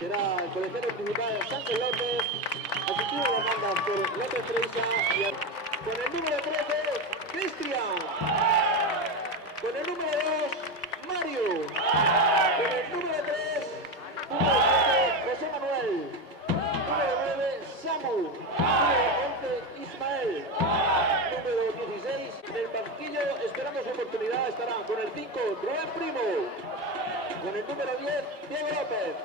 será el colegiado principal Sánchez López, asistido a las bandas por López Freisa y con el número 13, Cristian. Con el número 2, Mario. Con el número 3, número 7, José Manuel. Número 9, Samu. Número 11, Ismael. Número 16, del banquillo, esperando su oportunidad, estará con el 5, Rubén Primo. Con el número 10, Diego López.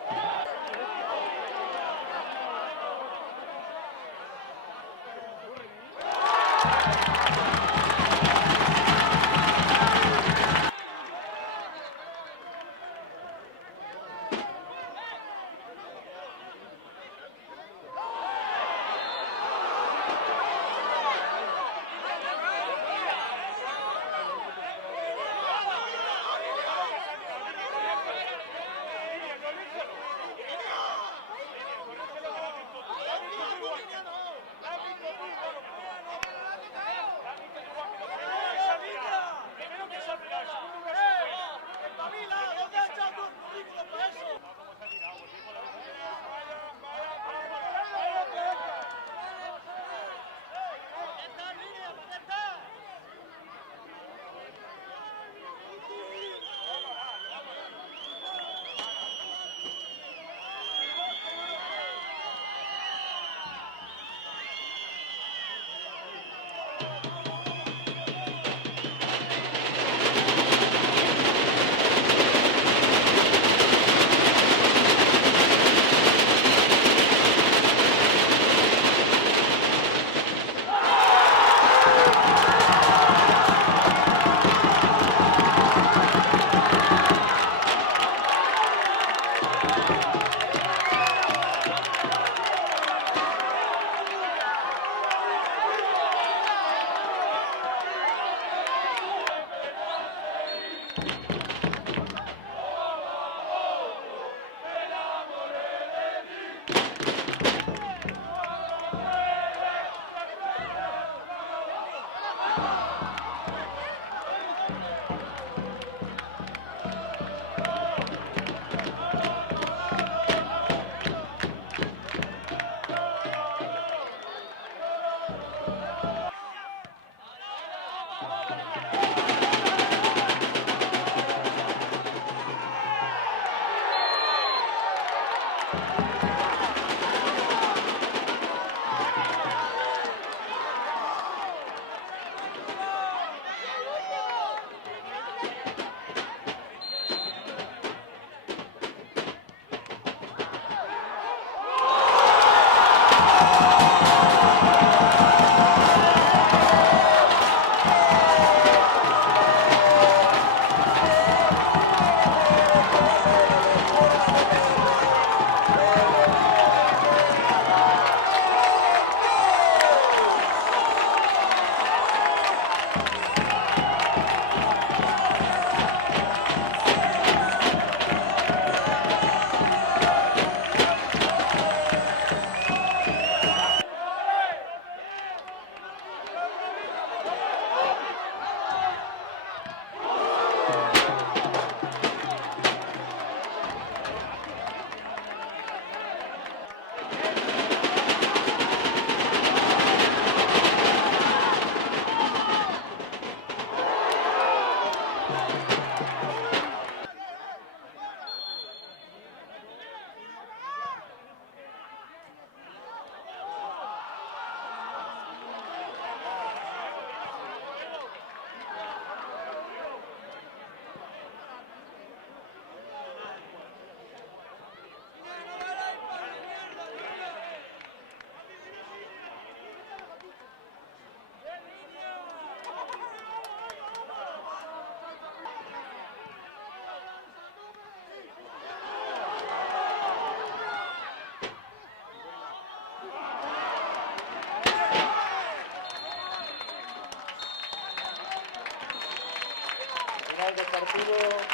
Final del partido.